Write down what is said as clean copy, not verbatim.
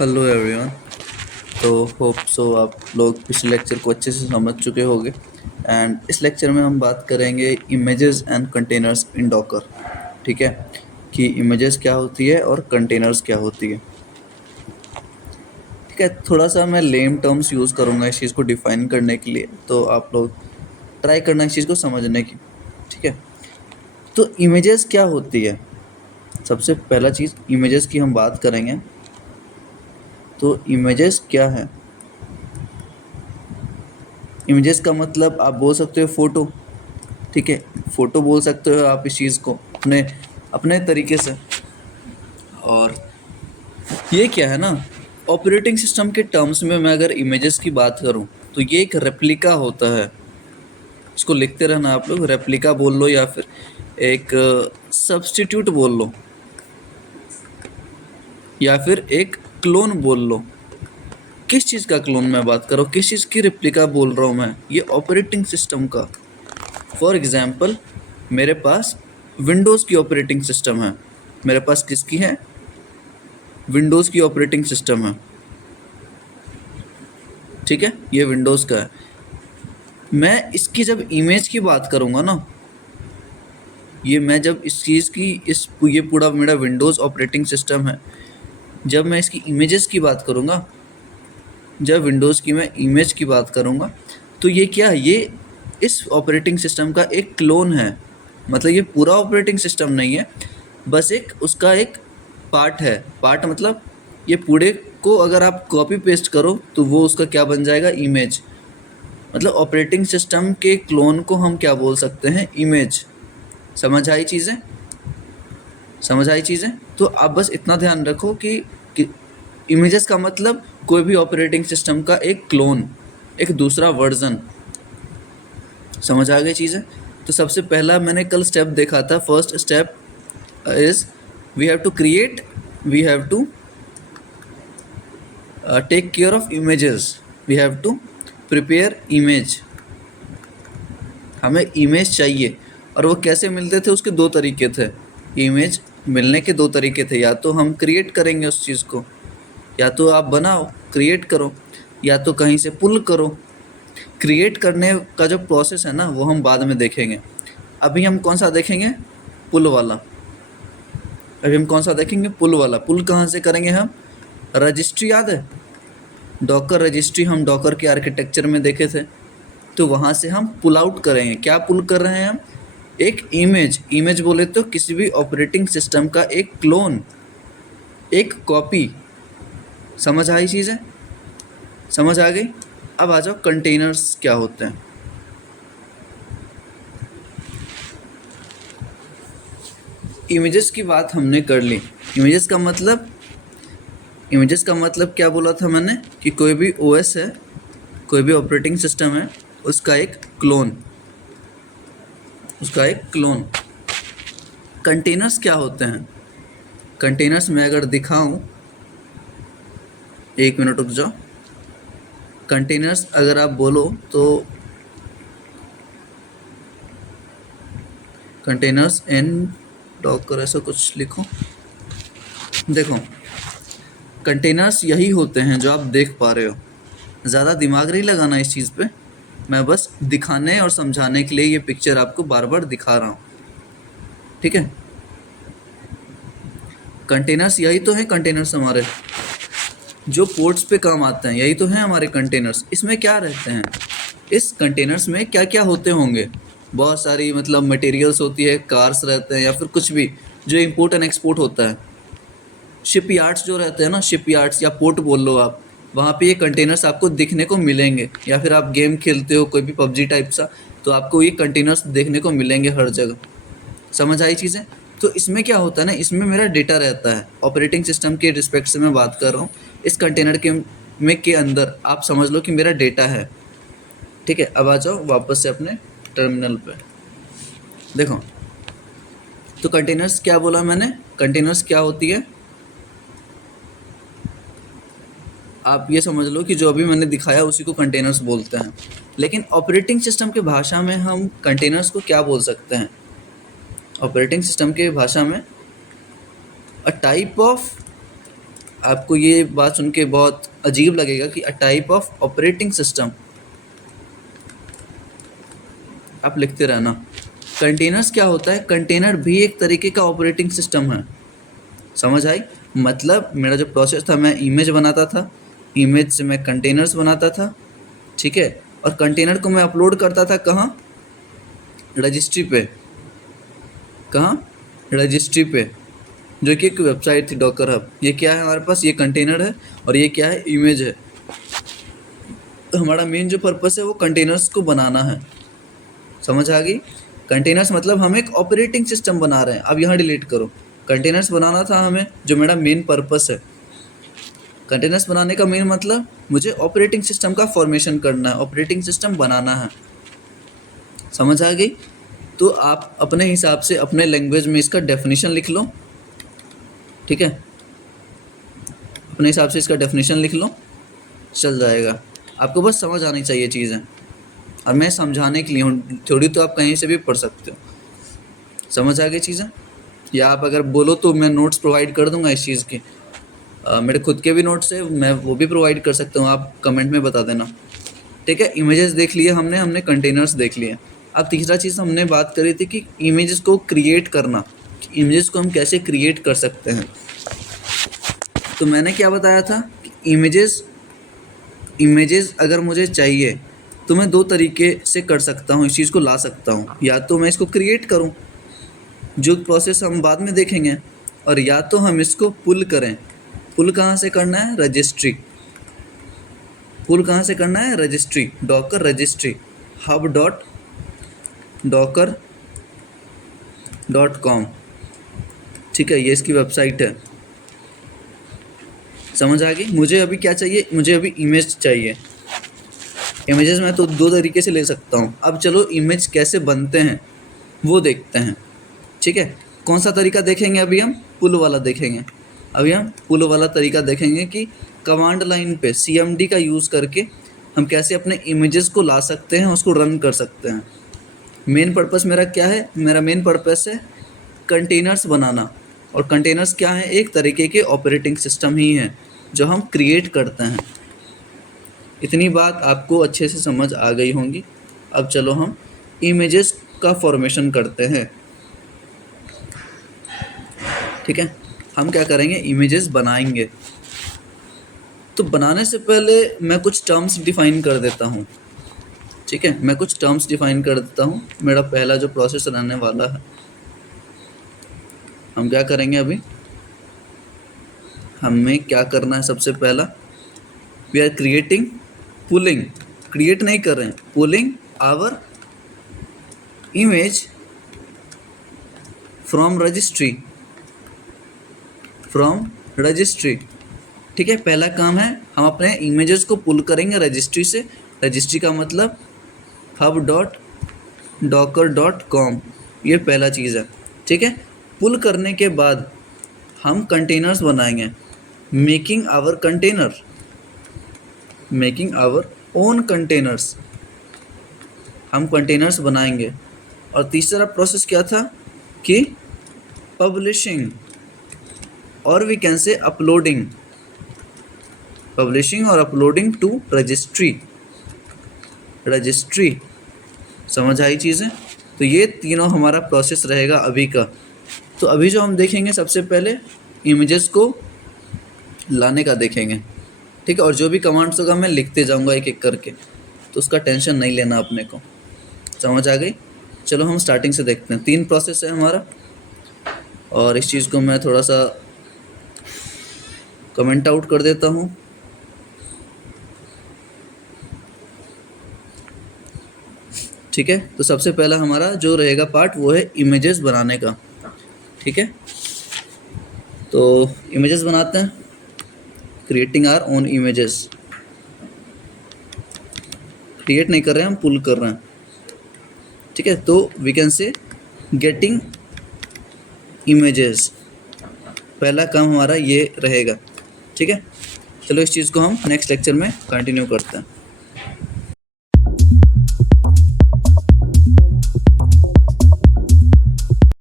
Hello everyone. तो hope so आप लोग पिछले लेक्चर को अच्छे से समझ चुके होंगे एंड इस लेक्चर में हम बात करेंगे images and containers in Docker. ठीक है, कि इमेजेस क्या होती है और कंटेनर्स क्या होती है। ठीक है, थोड़ा सा मैं लेम टर्म्स यूज़ करूँगा इस चीज़ को डिफाइन करने के लिए, तो आप लोग ट्राई करना इस चीज़ को समझने की। ठीक है, तो इमेजेस क्या होती है। सबसे पहला चीज़ इमेजेस की हम बात करेंगे। तो इमेजेस क्या है। इमेजेस का मतलब आप बोल सकते हो फोटो। ठीक है, फोटो बोल सकते हो आप इस चीज़ को अपने अपने तरीके से। और ये क्या है ना, ऑपरेटिंग सिस्टम के टर्म्स में मैं अगर इमेजेस की बात करूं तो ये एक रेप्लिका होता है। इसको लिखते रहना आप लोग, रेप्लिका बोल लो या फिर एक सब्स्टिट्यूट बोल लो या फिर एक क्लोन बोल लो। किस चीज़ का क्लोन मैं बात कर रहा हूँ, किस चीज़ की रेप्लिका बोल रहा हूँ मैं, ये ऑपरेटिंग सिस्टम का। फॉर एग्जाम्पल मेरे पास विंडोज़ की ऑपरेटिंग सिस्टम है। मेरे पास किसकी है, विंडोज़ की ऑपरेटिंग सिस्टम है। ठीक है, ये विंडोज़ का है। मैं इसकी जब इमेज की बात करूँगा ना, ये मैं जब इस चीज़ की ये पूरा मेरा विंडोज़ ऑपरेटिंग सिस्टम है। जब मैं इसकी इमेजेस की बात करूँगा, जब विंडोज़ की मैं इमेज की बात करूँगा, तो ये क्या है, ये इस ऑपरेटिंग सिस्टम का एक क्लोन है। मतलब ये पूरा ऑपरेटिंग सिस्टम नहीं है, बस एक उसका एक पार्ट है। पार्ट मतलब ये पूरे को अगर आप कॉपी पेस्ट करो तो वो उसका क्या बन जाएगा, इमेज। मतलब ऑपरेटिंग सिस्टम के क्लोन को हम क्या बोल सकते हैं, इमेज। समझ आई चीज़ें, समझ आई चीज़ें। तो आप बस इतना ध्यान रखो कि इमेजेस का मतलब कोई भी ऑपरेटिंग सिस्टम का एक क्लोन, एक दूसरा वर्जन। समझ आ गई चीज़ें। तो सबसे पहला मैंने कल स्टेप देखा था, first step is we have to create, we have to take care of images, we have to prepare image. हमें इमेज चाहिए, और वो कैसे मिलते थे, उसके दो तरीके थे। इमेज मिलने के दो तरीके थे, या तो हम क्रिएट करेंगे उस चीज़ को, या तो आप बनाओ क्रिएट करो, या तो कहीं से पुल करो। क्रिएट करने का जो प्रोसेस है ना, वो हम बाद में देखेंगे। अभी हम कौन सा देखेंगे, पुल वाला। अभी हम कौन सा देखेंगे, पुल वाला। पुल कहाँ से करेंगे हम, रजिस्ट्री याद है, डॉकर रजिस्ट्री हम डॉकर के आर्किटेक्चर में देखे थे। तो वहाँ से हम पुल आउट करेंगे। क्या पुल कर रहे हैं हम, एक इमेज। इमेज बोले तो किसी भी ऑपरेटिंग सिस्टम का एक क्लोन, एक कॉपी। समझ आई चीज़ें, समझ आ गई। अब आ जाओ कंटेनर्स क्या होते हैं। इमेजेस की बात हमने कर ली। इमेजेस का मतलब, इमेजेस का मतलब क्या बोला था मैंने, कि कोई भी ओएस है, कोई भी ऑपरेटिंग सिस्टम है, उसका एक क्लोन, उसका एक क्लोन। कंटेनर्स क्या होते हैं, कंटेनर्स में अगर दिखाऊं, एक मिनट रुक जाओ। कंटेनर्स अगर आप बोलो तो कंटेनर्स इन डॉकर ऐसा कुछ लिखो। देखो, कंटेनर्स यही होते हैं जो आप देख पा रहे हो। ज़्यादा दिमाग नहीं लगाना इस चीज़ पे, मैं बस दिखाने और समझाने के लिए ये पिक्चर आपको बार बार दिखा रहा हूँ। ठीक है, कंटेनर्स यही तो है, कंटेनर्स हमारे जो पोर्ट्स पे काम आते हैं, यही तो हैं हमारे कंटेनर्स। इसमें क्या रहते हैं, इस कंटेनर्स में क्या क्या होते होंगे, बहुत सारी मतलब मटेरियल्स होती है, कार्स रहते हैं या फिर कुछ भी जो इंपोर्ट एंड एक्सपोर्ट होता है। शिप यार्ड्स जो रहते हैं ना, शिप यार्ड्स या पोर्ट बोल लो आप, वहाँ पे ये कंटेनर्स आपको दिखने को मिलेंगे। या फिर आप गेम खेलते हो कोई भी पबजी टाइप सा, तो आपको ये कंटेनर्स देखने को मिलेंगे हर जगह। समझ आई चीज़ें। तो इसमें क्या होता है ना, इसमें मेरा डेटा रहता है, ऑपरेटिंग सिस्टम के रिस्पेक्ट से मैं बात कर रहा हूँ। इस कंटेनर के अंदर आप समझ लो कि मेरा डेटा है। ठीक है, अब आ जाओ वापस से अपने टर्मिनल पे। देखो, तो कंटेनर्स क्या बोला मैंने, कंटेनर्स क्या होती है, आप ये समझ लो कि जो अभी मैंने दिखाया उसी को कंटेनर्स बोलते हैं। लेकिन ऑपरेटिंग सिस्टम के भाषा में हम कंटेनर्स को क्या बोल सकते हैं, ऑपरेटिंग सिस्टम के भाषा में अ टाइप ऑफ आपको ये बात सुन के बहुत अजीब लगेगा कि a type of operating system, आप लिखते रहना। कंटेनर्स क्या होता है? कंटेनर भी एक तरीके का ऑपरेटिंग सिस्टम है। समझ आई? मतलब मेरा जो प्रोसेस था, मैं इमेज बनाता था, इमेज से मैं कंटेनर्स बनाता था, ठीक है, और कंटेनर को मैं अपलोड करता था कहाँ? रजिस्ट्री पे। कहाँ? रजिस्ट्री पे, जो कि एक वेबसाइट थी डॉकर हब। ये क्या है हमारे पास? ये कंटेनर है और ये क्या है? इमेज है। तो हमारा मेन जो पर्पस है वो कंटेनर्स को बनाना है। समझ आ गई? कंटेनर्स मतलब हम एक ऑपरेटिंग सिस्टम बना रहे हैं। अब यहाँ डिलीट करो, कंटेनर्स बनाना था हमें, जो मेरा मेन पर्पस है। कंटेनर्स बनाने का मेन मतलब मुझे ऑपरेटिंग सिस्टम का फॉर्मेशन करना है, ऑपरेटिंग सिस्टम बनाना है। समझ आ गई? तो आप अपने हिसाब से अपने लैंग्वेज में इसका डेफिनेशन लिख लो, ठीक है, अपने हिसाब से इसका डेफिनेशन लिख लो, चल जाएगा। आपको बस समझ आनी चाहिए चीज़ें, और मैं समझाने के लिए हूँ, थोड़ी तो आप कहीं से भी पढ़ सकते हो। समझ आ गई चीज़ें? या आप अगर बोलो तो मैं नोट्स प्रोवाइड कर दूंगा इस चीज़ के। मेरे खुद के भी नोट्स है, मैं वो भी प्रोवाइड कर सकता हूँ, आप कमेंट में बता देना। ठीक है, इमेजेस देख लिए हमने कंटेनर्स देख लिए। अब तीसरा चीज़ हमने बात करी थी कि इमेजेस को क्रिएट करना, कि इमेजेस को हम कैसे क्रिएट कर सकते हैं। तो मैंने क्या बताया था कि इमेजेस अगर मुझे चाहिए तो मैं दो तरीके से कर सकता हूँ, इस चीज़ को ला सकता हूँ। या तो मैं इसको क्रिएट करूँ, जो प्रोसेस हम बाद में देखेंगे, और या तो हम इसको पुल करें। पुल कहाँ से करना है? रजिस्ट्री। पुल कहाँ से करना है? Registry, Docker registry, hub.docker.com। ठीक है, ये इसकी वेबसाइट है। समझ आ गई? मुझे अभी क्या चाहिए? मुझे अभी इमेज चाहिए। इमेजेस मैं तो दो तरीके से ले सकता हूँ। अब चलो इमेज कैसे बनते हैं वो देखते हैं। ठीक है, कौन सा तरीका देखेंगे? अभी हम पुल वाला देखेंगे। अभी हम पुल वाला तरीका देखेंगे कि कमांड लाइन पे CMD का यूज़ करके हम कैसे अपने इमेजेस को ला सकते हैं, उसको रन कर सकते हैं। मेन पर्पस मेरा क्या है? मेरा मेन पर्पस है कंटेनर्स बनाना। और कंटेनर्स क्या है? एक तरीके के ऑपरेटिंग सिस्टम ही हैं जो हम क्रिएट करते हैं। इतनी बात आपको अच्छे से समझ आ गई होंगी। अब चलो हम इमेजेस का फॉर्मेशन करते हैं। ठीक है, हम क्या करेंगे? इमेजेस बनाएंगे। तो बनाने से पहले मैं कुछ टर्म्स डिफाइन कर देता हूँ। ठीक है, मैं कुछ टर्म्स डिफाइन कर देता हूँ। मेरा पहला जो प्रोसेस रहने वाला है, हम क्या करेंगे? अभी हमें क्या करना है? सबसे पहला, we are creating, pulling, create नहीं कर रहे हैं, pulling our image from registry, ठीक है, पहला काम है हम अपने इमेजेस को पुल करेंगे रजिस्ट्री से। रजिस्ट्री का मतलब hub.docker.com, ये पहला चीज़ है। ठीक है, पुल करने के बाद हम कंटेनर्स बनाएंगे, मेकिंग आवर ओन कंटेनर्स, हम कंटेनर्स बनाएंगे। और तीसरा प्रोसेस क्या था कि पब्लिशिंग, और we can say uploading, publishing और अपलोडिंग टू रजिस्ट्री। समझ आई चीज़ें? तो ये तीनों हमारा प्रोसेस रहेगा अभी का। तो अभी जो हम देखेंगे, सबसे पहले इमेजेस को लाने का देखेंगे। ठीक है, और जो भी कमांड्स होगा मैं लिखते जाऊंगा एक एक करके, तो उसका टेंशन नहीं लेना अपने को। समझ आ गई? चलो हम स्टार्टिंग से देखते हैं। 3 प्रोसेस है हमारा, और इस चीज़ को मैं थोड़ा सा कमेंट आउट कर देता हूँ। ठीक है, तो सबसे पहला हमारा जो रहेगा पार्ट वो है इमेजेस बनाने का। ठीक है, तो इमेजेस बनाते हैं, creating our own images. Create नहीं कर रहे हैं, हम पुल कर रहे हैं। ठीक है, तो we can say getting images, पहला काम हमारा ये रहेगा। ठीक है, चलो इस चीज़ को हम नेक्स्ट लेक्चर में कंटिन्यू करते हैं।